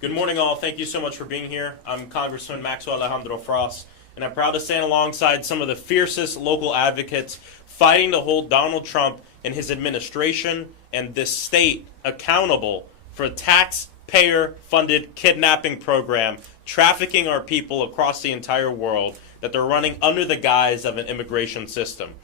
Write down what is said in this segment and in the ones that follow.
Good morning, all. Thank you so much for being here. I'm Congressman Maxwell Alejandro Frost, and I'm proud to stand alongside some of the fiercest local advocates fighting to hold Donald Trump and his administration and this state accountable for a taxpayer-funded kidnapping program trafficking our people across the entire world that they're running under the guise of an immigration system.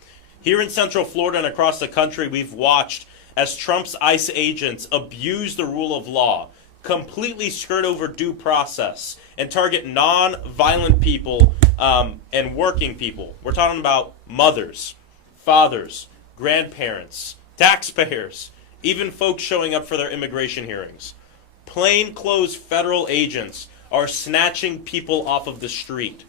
Here in Central Florida and across the country, we've watched as Trump's ICE agents abuse the rule of law, completely skirt over due process, and target non-violent people and working people. We're talking about mothers, fathers, grandparents, taxpayers, even folks showing up for their immigration hearings. Plainclothes federal agents are snatching people off of the street,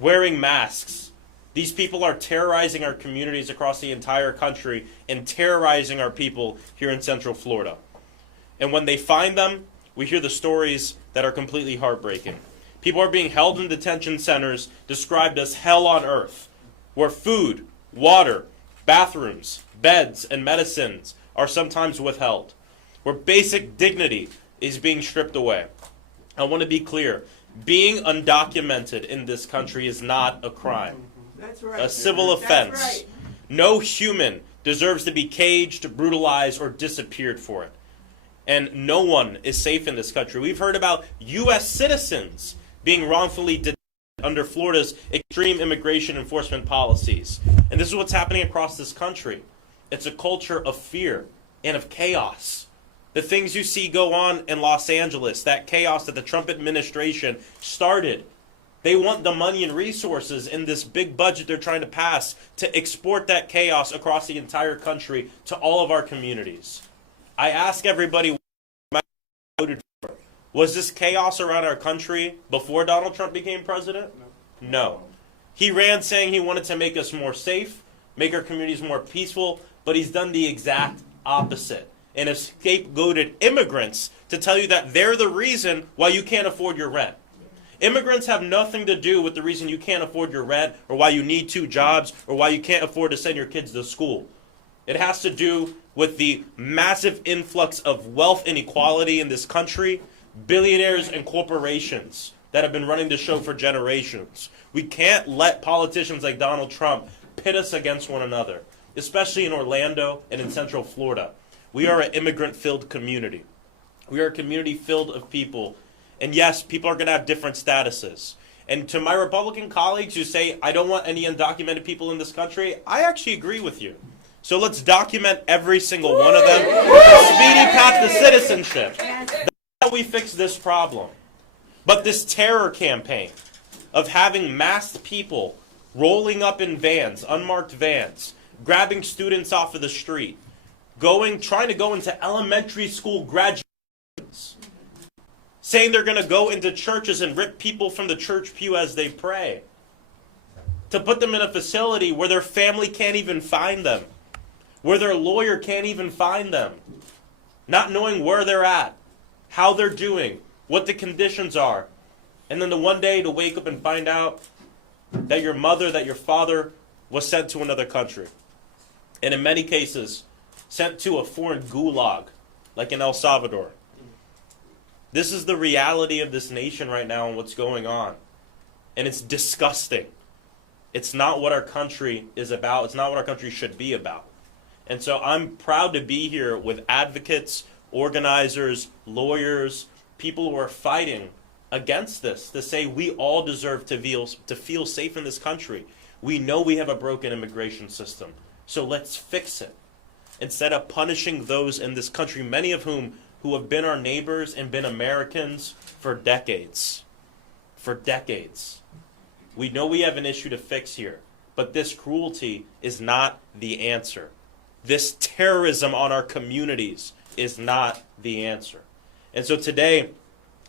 wearing masks. These people are terrorizing our communities across the entire country and terrorizing our people here in Central Florida. And when they find them, we hear the stories that are completely heartbreaking. People are being held in detention centers described as hell on earth, where food, water, bathrooms, beds, and medicines are sometimes withheld, where basic dignity is being stripped away. I want to be clear. Being undocumented in this country is not a crime. That's right. A civil offense. That's right. No human deserves to be caged, brutalized, or disappeared for it. And no one is safe in this country. We've heard about U.S. citizens being wrongfully detained under Florida's extreme immigration enforcement policies. And this is what's happening across this country. It's a culture of fear and of chaos. The things you see go on in Los Angeles, that chaos that the Trump administration started, they want the money and resources in this big budget they're trying to pass to export that chaos across the entire country to all of our communities. I ask everybody, was this chaos around our country before Donald Trump became president? No. He ran saying he wanted to make us more safe, make our communities more peaceful, but he's done the exact opposite and has scapegoated immigrants to tell you that they're the reason why you can't afford your rent. Immigrants have nothing to do with the reason you can't afford your rent or why you need 2 jobs or why you can't afford to send your kids to school. It has to do with the massive influx of wealth inequality in this country, billionaires and corporations that have been running the show for generations. We can't let politicians like Donald Trump pit us against one another, especially in Orlando and in Central Florida. We are an immigrant-filled community. We are a community filled of people. And yes, people are going to have different statuses. And to my Republican colleagues who say, I don't want any undocumented people in this country, I actually agree with you. So let's document every single one of them with a speedy path to citizenship. That's how we fix this problem. But this terror campaign of having masked people rolling up in vans, unmarked vans, grabbing students off of the street, trying to go into elementary school graduations, saying they're going to go into churches and rip people from the church pew as they pray, to put them in a facility where their family can't even find them, where their lawyer can't even find them, not knowing where they're at, how they're doing, what the conditions are, and then the one day to wake up and find out that your mother, that your father was sent to another country, and in many cases, sent to a foreign gulag, like in El Salvador. This is the reality of this nation right now and what's going on. And it's disgusting. It's not what our country is about. It's not what our country should be about. And so I'm proud to be here with advocates, organizers, lawyers, people who are fighting against this, to say we all deserve to feel safe in this country. We know we have a broken immigration system, so let's fix it. Instead of punishing those in this country, many of whom who have been our neighbors and been Americans for decades. For decades. We know we have an issue to fix here, but this cruelty is not the answer. This terrorism on our communities is not the answer. And so today,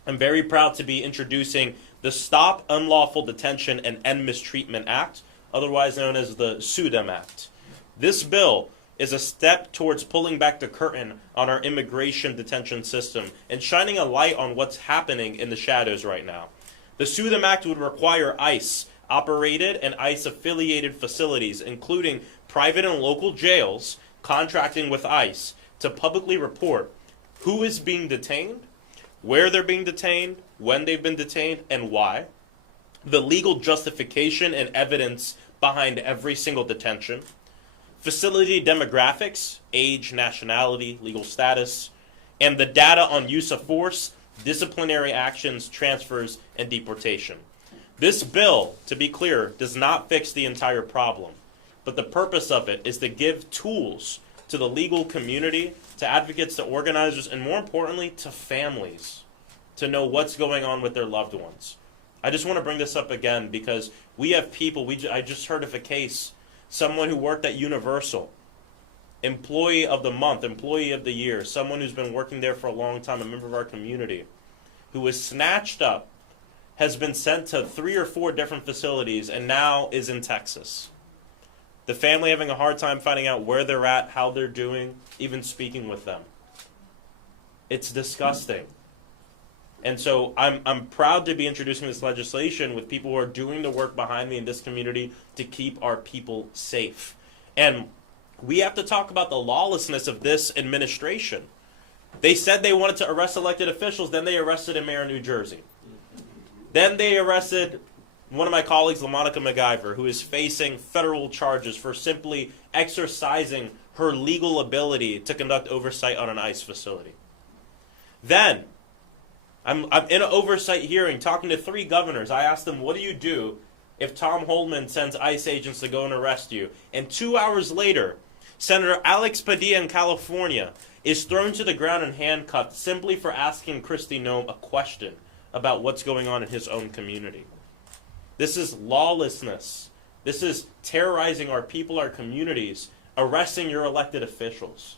I'm very proud to be introducing the Stop Unlawful Detention and End Mistreatment Act, otherwise known as the SUDEM Act. This bill is a step towards pulling back the curtain on our immigration detention system and shining a light on what's happening in the shadows right now. The SUDEM Act would require ICE-operated and ICE-affiliated facilities, including private and local jails, contracting with ICE, to publicly report who is being detained, where they're being detained, when they've been detained, and why, the legal justification and evidence behind every single detention, facility demographics, age, nationality, legal status, and the data on use of force, disciplinary actions, transfers, and deportation. This bill, to be clear, does not fix the entire problem, but the purpose of it is to give tools to the legal community, to advocates, to organizers, and more importantly, to families to know what's going on with their loved ones. I just want to bring this up again because we have people, I just heard of a case, someone who worked at Universal, employee of the month, employee of the year, someone who's been working there for a long time, a member of our community, who was snatched up, has been sent to 3 or 4 different facilities, and now is in Texas. The family having a hard time finding out where they're at, how they're doing, even speaking with them. It's disgusting. And so I'm proud to be introducing this legislation with people who are doing the work behind me in this community to keep our people safe. And we have to talk about the lawlessness of this administration. They said they wanted to arrest elected officials, then they arrested a mayor in New Jersey. Then they arrested one of my colleagues, LaMonica MacGyver, who is facing federal charges for simply exercising her legal ability to conduct oversight on an ICE facility. Then, I'm in an oversight hearing talking to 3 governors. I asked them, what do you do if Tom Homan sends ICE agents to go and arrest you? And 2 hours later, Senator Alex Padilla in California is thrown to the ground and handcuffed simply for asking Kristi Noem a question about what's going on in his own community. This is lawlessness. This is terrorizing our people, our communities, arresting your elected officials.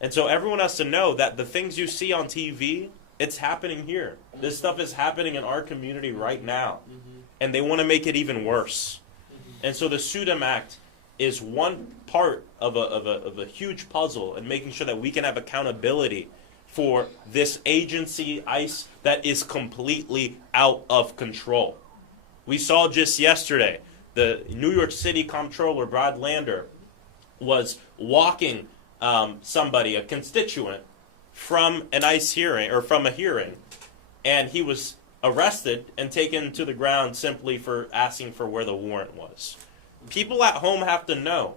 And so everyone has to know that the things you see on TV, it's happening here. This stuff is happening in our community right now. And they want to make it even worse. And so the SUDEM Act is one part of a huge puzzle in making sure that we can have accountability for this agency, ICE, that is completely out of control. We saw just yesterday, the New York City Comptroller, Brad Lander, was walking somebody, a constituent, from an ICE hearing, or from a hearing, and he was arrested and taken to the ground simply for asking for where the warrant was. People at home have to know,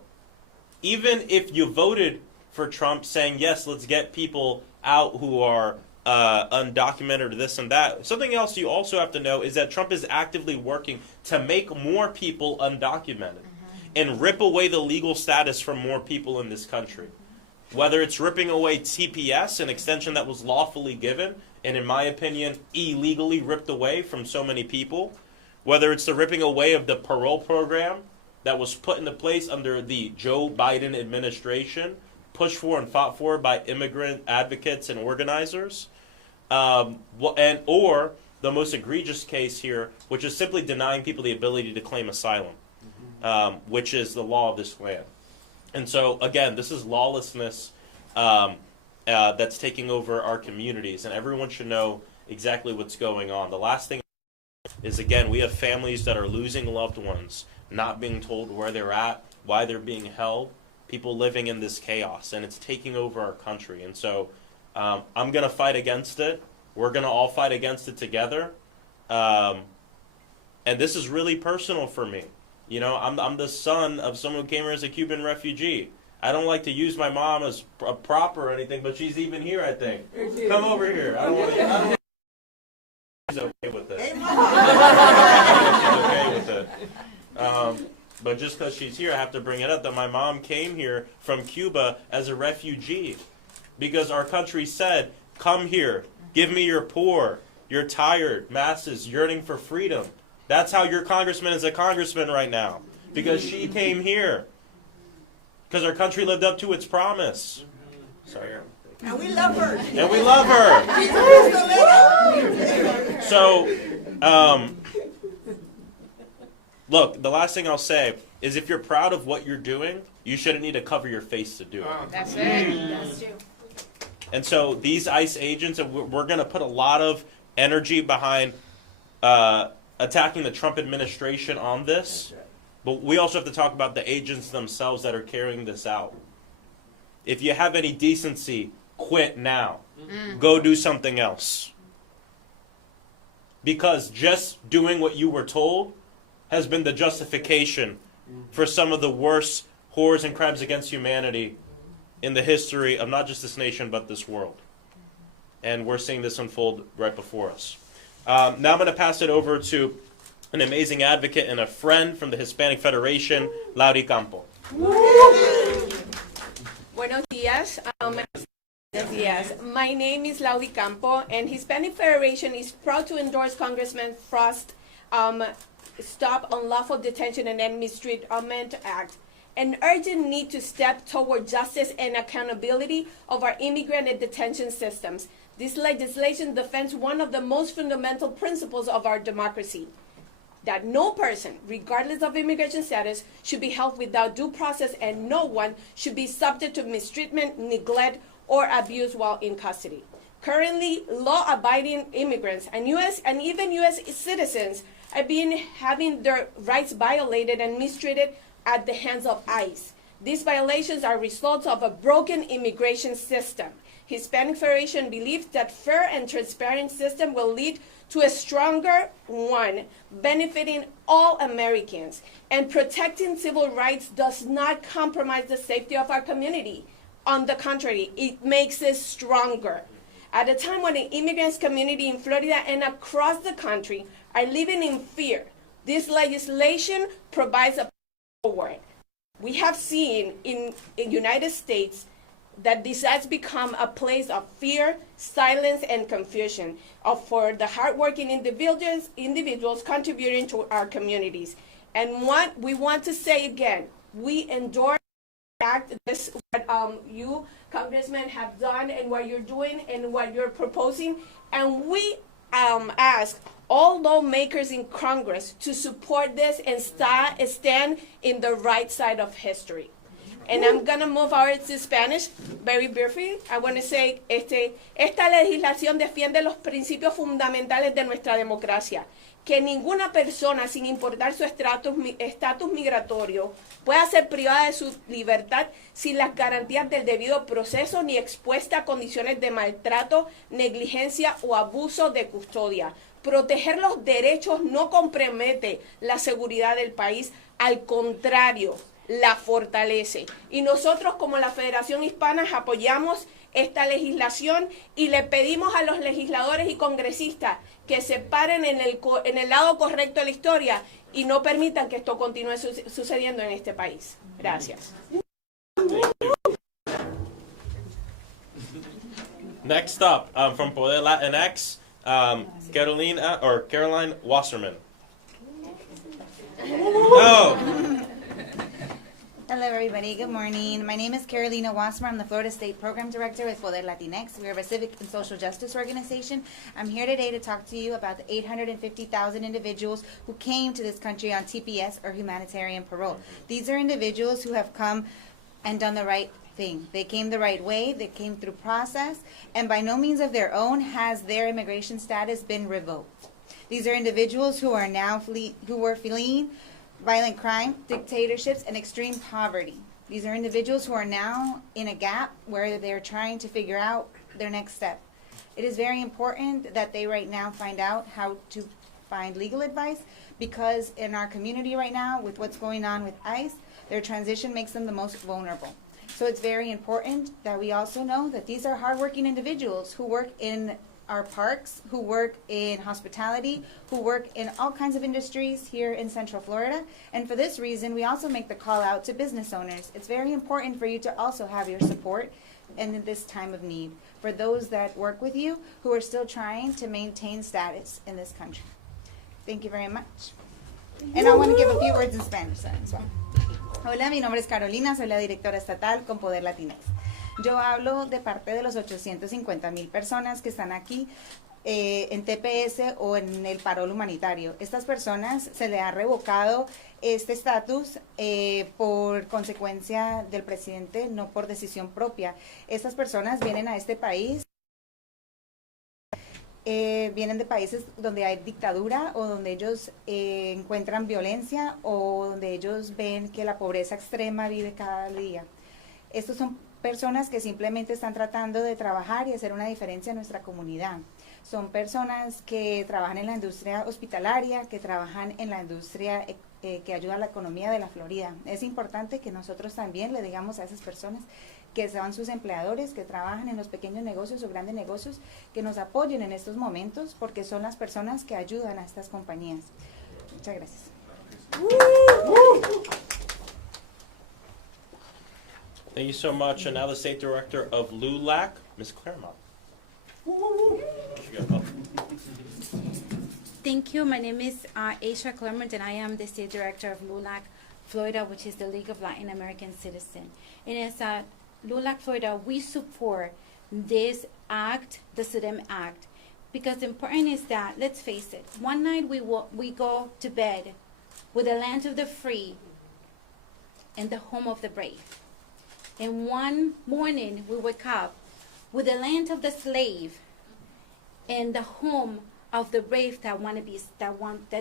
even if you voted for Trump saying, yes, let's get people out who are undocumented or this and that, something else you also have to know is that Trump is actively working to make more people undocumented and rip away the legal status from more people in this country. Whether it's ripping away TPS, an extension that was lawfully given, and in my opinion, illegally ripped away from so many people, whether it's the ripping away of the parole program that was put into place under the Joe Biden administration, pushed for and fought for by immigrant advocates and organizers, or the most egregious case here, which is simply denying people the ability to claim asylum, which is the law of this land. And so, again, this is lawlessness that's taking over our communities, and everyone should know exactly what's going on. The last thing is, again, we have families that are losing loved ones, not being told where they're at, why they're being held, people living in this chaos, and it's taking over our country. And so I'm going to fight against it. We're going to all fight against it together. And this is really personal for me. You know, I'm the son of someone who came here as a Cuban refugee. I don't like to use my mom as a prop or anything, but she's even here, I think. Come over here. I don't want to. She's okay with it. She's okay with it. But just because she's here, I have to bring it up that my mom came here from Cuba as a refugee because our country said, come here, give me your poor, your tired masses yearning for freedom. That's how your congressman is a congressman right now, because she came here because our country lived up to its promise. Sorry. And we love her. And we love her. So, look, the last thing I'll say is if you're proud of what you're doing, you shouldn't need to cover your face to do it. That's it. That's true. And so these ICE agents, we're going to put a lot of energy behind attacking the Trump administration on this. But we also have to talk about the agents themselves that are carrying this out. If you have any decency, quit now. Go do something else. Because just doing what you were told has been the justification for some of the worst horrors and crimes against humanity in the history of not just this nation, but this world. And we're seeing this unfold right before us. Now I'm going to pass it over to an amazing advocate and a friend from the Hispanic Federation, Lauri Campo. Buenos días. Buenos días. My name is Lauri Campo, and Hispanic Federation is proud to endorse Congressman Frost's Stop Unlawful Detention and Mistreatment Act, an urgent need to step toward justice and accountability of our immigrant and detention systems. This legislation defends one of the most fundamental principles of our democracy, that no person, regardless of immigration status, should be held without due process, and no one should be subject to mistreatment, neglect, or abuse while in custody. Currently, law-abiding immigrants and even U.S. citizens are having their rights violated and mistreated at the hands of ICE. These violations are results of a broken immigration system. Hispanic Federation believes that fair and transparent system will lead to a stronger one, benefiting all Americans. And protecting civil rights does not compromise the safety of our community. On the contrary, it makes it stronger. At a time when the immigrants community in Florida and across the country are living in fear, this legislation provides a forward. We have seen in the United States that this has become a place of fear, silence, and confusion for the hardworking individuals contributing to our communities. And what we want to say again, we endorse this, what you, Congressman, have done and what you're doing and what you're proposing. And we ask all lawmakers in Congress to support this and stand in the right side of history. And I'm going to move over to Spanish very briefly. I want to say, esta legislación defiende los principios fundamentales de nuestra democracia. Que ninguna persona, sin importar su estatus migratorio, pueda ser privada de su libertad sin las garantías del debido proceso ni expuesta a condiciones de maltrato, negligencia o abuso de custodia. Proteger los derechos no compromete la seguridad del país, al contrario, la fortalece. Y nosotros como la Federación Hispana apoyamos esta legislación y le pedimos a los legisladores y congresistas que se paren en el lado correcto de la historia y no permitan que esto continúe sucediendo en este país. Gracias. Next up, from Poder Latinx, Caroline Wasserman. Oh. Hello, everybody. Good morning. My name is Carolina Wasmer. I'm the Florida State Program Director with Poder Latinx. We are a civic and social justice organization. I'm here today to talk to you about the 850,000 individuals who came to this country on TPS or humanitarian parole. These are individuals who have come and done the right thing. They came the right way. They came through process, and by no means of their own has their immigration status been revoked. These are individuals who are now fleeing violent crime, dictatorships, and extreme poverty. These are individuals who are now in a gap where they're trying to figure out their next step. It is very important that they right now find out how to find legal advice, because in our community right now, with what's going on with ICE, their transition makes them the most vulnerable. So it's very important that we also know that these are hardworking individuals who work in our parks, who work in hospitality, who work in all kinds of industries here in Central Florida. And for this reason, we also make the call out to business owners. It's very important for you to also have your support in this time of need for those that work with you who are still trying to maintain status in this country. Thank you very much. And I want to give a few words in Spanish as well. Hola, mi nombre es Carolina, soy la directora estatal con Poder Latinx. Yo hablo de parte de los 850,000 personas que están aquí en TPS o en el parol humanitario. Estas personas se le ha revocado este estatus por consecuencia del presidente, no por decisión propia. Estas personas vienen a este país, vienen de países donde hay dictadura o donde ellos encuentran violencia o donde ellos ven que la pobreza extrema vive cada día. Estos son personas que simplemente están tratando de trabajar y hacer una diferencia en nuestra comunidad. Son personas que trabajan en la industria hospitalaria, que trabajan en la industria que ayuda a la economía de la Florida. Es importante que nosotros también le digamos a esas personas que son sus empleadores, que trabajan en los pequeños negocios o grandes negocios, que nos apoyen en estos momentos, porque son las personas que ayudan a estas compañías. Muchas gracias. Thank you so much. And now the State Director of LULAC, Ms. Claremont. Thank you. My name is Aisha Clement, and I am the State Director of LULAC, Florida, which is the League of Latin American Citizens. And as LULAC, Florida, we support this act, the SUDEM Act, because the important is that, let's face it, one night we go to bed with the land of the free and the home of the brave. And one morning we wake up with the land of the slave and the home of the brave that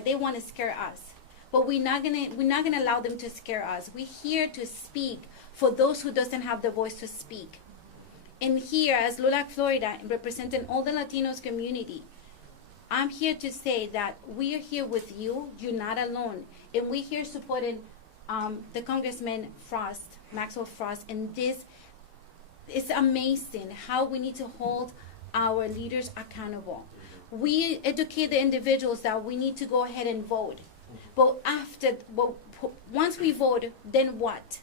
they want to scare us. But we're not gonna allow them to scare us. We're here to speak for those who doesn't have the voice to speak. And here, as LULAC Florida, representing all the Latinos community, I'm here to say that we are here with you. You're not alone, and we're here supporting the Congressman Frost, Maxwell Frost, and this. It's amazing how we need to hold our leaders accountable. We educate the individuals that we need to go ahead and vote. But once we vote, then what?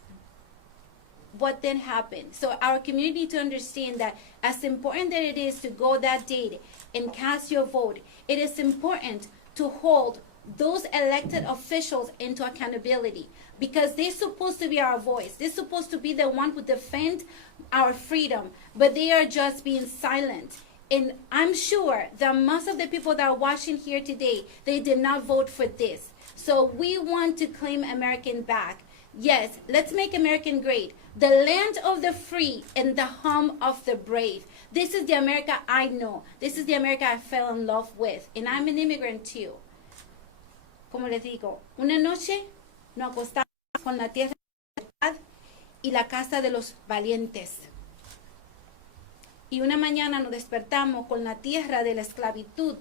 What then happens? So our community to understand that as important that it is to go that date and cast your vote, it is important to hold those elected officials into accountability, because they're supposed to be our voice. They're supposed to be the one who defend our freedom, but they are just being silent. And I'm sure that most of the people that are watching here today, they did not vote for this. So we want to claim American back. Yes, let's make America great. The land of the free and the home of the brave. This is the America I know. This is the America I fell in love with. And I'm an immigrant too. Como les digo, una noche nos acostamos con la tierra de la libertad y la casa de los valientes. Y una mañana nos despertamos con la tierra de la esclavitud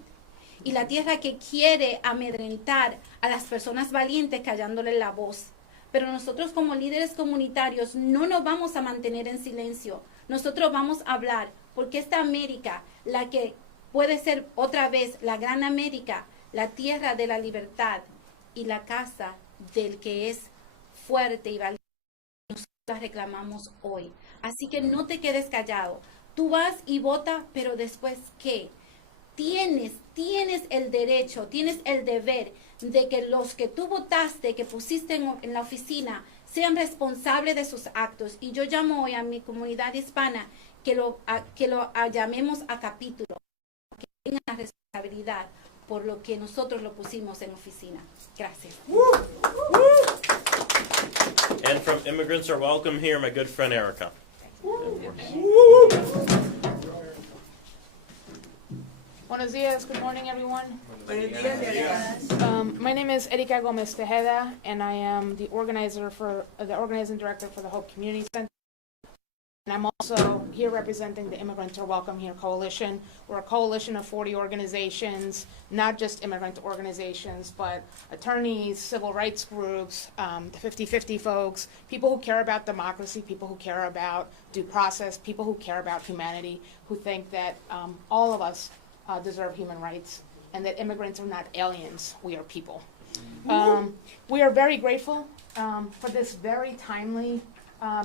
y la tierra que quiere amedrentar a las personas valientes callándole la voz. Pero nosotros como líderes comunitarios no nos vamos a mantener en silencio. Nosotros vamos a hablar, porque esta América, la que puede ser otra vez la gran América, la tierra de la libertad y la casa del que es fuerte y valiente, nosotros la reclamamos hoy. Así que no te quedes callado. Tú vas y vota, pero después, ¿qué? Tienes el derecho, tienes el deber de que los que tú votaste, que pusiste en la oficina, sean responsables de sus actos. Y yo llamo hoy a mi comunidad hispana que lo llamemos a capítulo, que tengan la responsabilidad por lo que nosotros lo pusimos en oficina. Gracias. And from Immigrants Are Welcome here, my good friend Erica. Buenos dias. Good morning, everyone. Buenos días, Erika. My name is Erika Gomez Tejeda, and I am the organizing director for the Hope Community Center. And I'm also here representing the Immigrants Are Welcome Here Coalition. We're a coalition of 40 organizations, not just immigrant organizations, but attorneys, civil rights groups, the 50-50 folks, people who care about democracy, people who care about due process, people who care about humanity, who think that all of us deserve human rights, and that immigrants are not aliens, we are people. We are very grateful for this very timely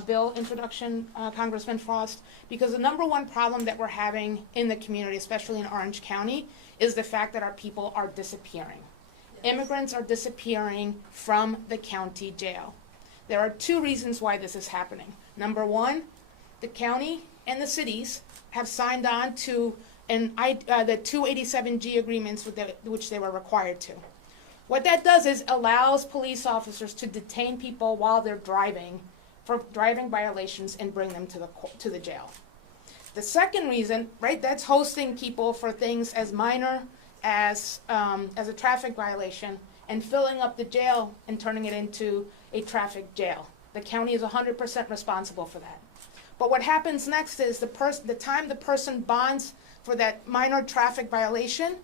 bill introduction, Congressman Frost, because the number one problem that we're having in the community, especially in Orange County, is the fact that our people are disappearing. Immigrants are disappearing from the county jail. There are two reasons why this is happening. Number one, the county and the cities have signed on to the 287G agreements which they were required to. What that does is allows police officers to detain people while they're driving for driving violations and bring them to the jail. The second reason, right, that's hosting people for things as minor as a traffic violation and filling up the jail and turning it into a traffic jail. The county is 100% responsible for that. But what happens next is the time the person bonds for that minor traffic violation,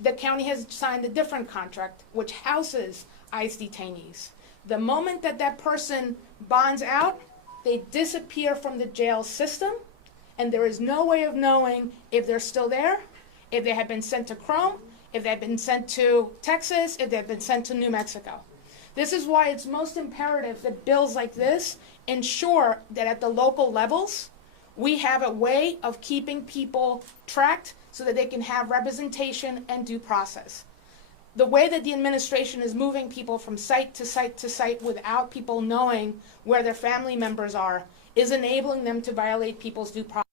the county has signed a different contract which houses ICE detainees. The moment that that person bonds out, they disappear from the jail system, and there is no way of knowing if they're still there, if they have been sent to Chrome, if they've been sent to Texas, if they've been sent to New Mexico. This is why it's most imperative that bills like this ensure that at the local levels, we have a way of keeping people tracked so that they can have representation and due process. The way that the administration is moving people from site to site to site without people knowing where their family members are is enabling them to violate people's due process.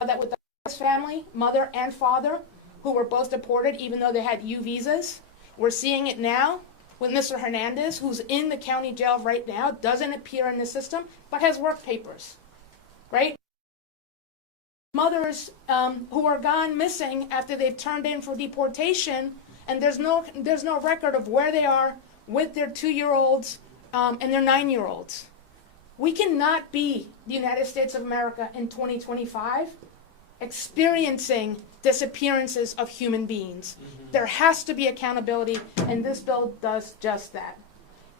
That with the first family, mother and father, who were both deported even though they had U visas, we're seeing it now with Mr. Hernandez, who's in the county jail right now, doesn't appear in the system, but has work papers, right? Mothers who are gone missing after they've turned in for deportation, and there's no record of where they are with their 2-year-olds and their 9-year-olds. We cannot be the United States of America in 2025 experiencing disappearances of human beings. There has to be accountability, and this bill does just that.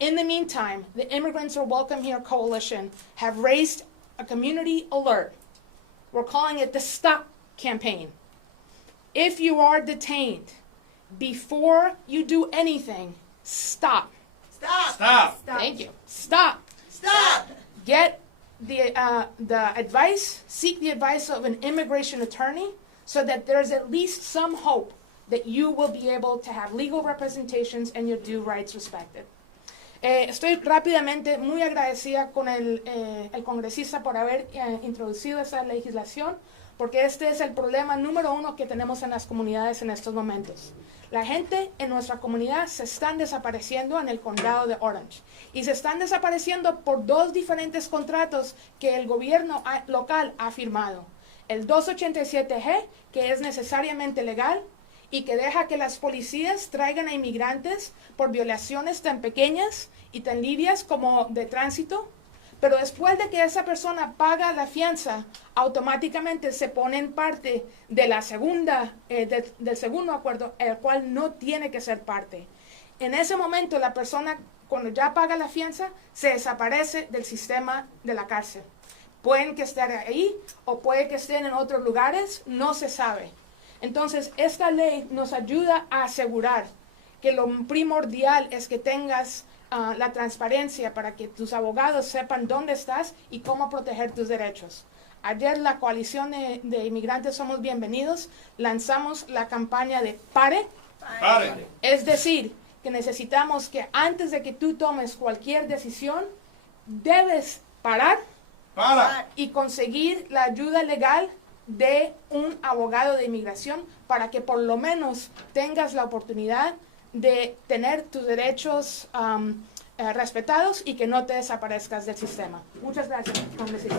In the meantime, the Immigrants Are Welcome Here Coalition have raised a community alert. We're calling it the Stop Campaign. If you are detained, before you do anything, stop. Stop. Thank you. Stop. Get the advice, seek the advice of an immigration attorney so that there's at least some hope that you will be able to have legal representations and your due rights respected. Estoy rápidamente muy agradecida con el congresista por haber introducido esta legislación, porque este es el problema número 1 que tenemos en las comunidades en estos momentos. La gente en nuestra comunidad se están desapareciendo en el condado de Orange. Y se están desapareciendo por 2 diferentes contratos que el gobierno local ha firmado. El 287G, que es necesariamente legal y que deja que las policías traigan a inmigrantes por violaciones tan pequeñas y tan livias como de tránsito. Pero después de que esa persona paga la fianza, automáticamente se pone en parte de la del segundo acuerdo, el cual no tiene que ser parte. En ese momento, la persona, cuando ya paga la fianza, se desaparece del sistema de la cárcel. Pueden que estén ahí o puede que estén en otros lugares, no se sabe. Entonces, esta ley nos ayuda a asegurar que lo primordial es que tengas la transparencia para que tus abogados sepan dónde estás y cómo proteger tus derechos. Ayer la coalición de inmigrantes Somos Bienvenidos lanzamos la campaña de Pare. Es decir, que necesitamos que antes de que tú tomes cualquier decisión, debes parar y conseguir la ayuda legal de un abogado de inmigración para que por lo menos tengas la oportunidad de tener tus derechos respetados y que no te desaparezcas del sistema. Muchas gracias, congresista.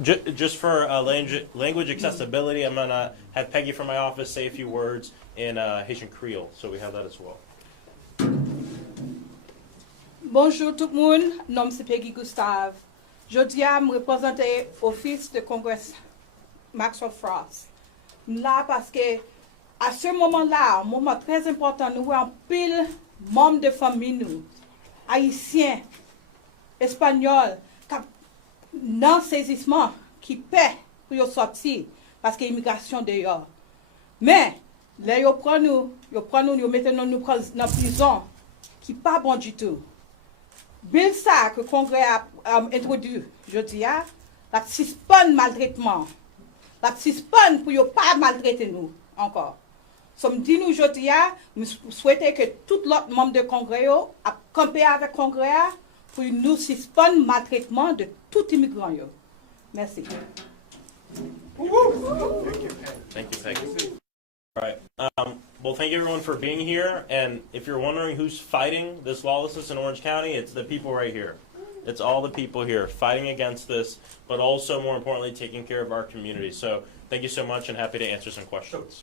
Just for language accessibility, I'm going to have Peggy from my office say a few words in Haitian Creole, so we have that as well. Bonjour tout le monde, nom c'est Peggy Gustave. Jodi a me représenter office de Congrès Maxwell Frost. Là parce que à ce moment-là, un moment très important, nous avons pile membres de famille nous, haïtiens, espagnols, dans saisissement qui paient pour sortir parce que l'immigration dehors. Mais là yo prend nous mettons nous dans prison qui pas bon du tout. Bill ça que le Congrès a introduit, je dis, la suspend maltraitement. La suspend pour ne pas maltraiter nous encore. Comme dit nous, je dis, nous souhaitons que tout l'autre membre de Congrès a campé avec le Congrès pour nous suspendre maltraitement de tout immigrant. Merci. Thank you, Peggy. All right. Well, thank you everyone for being here. And if you're wondering who's fighting this lawlessness in Orange County, it's the people right here. It's all the people here fighting against this, but also more importantly taking care of our community. So thank you so much and happy to answer some questions.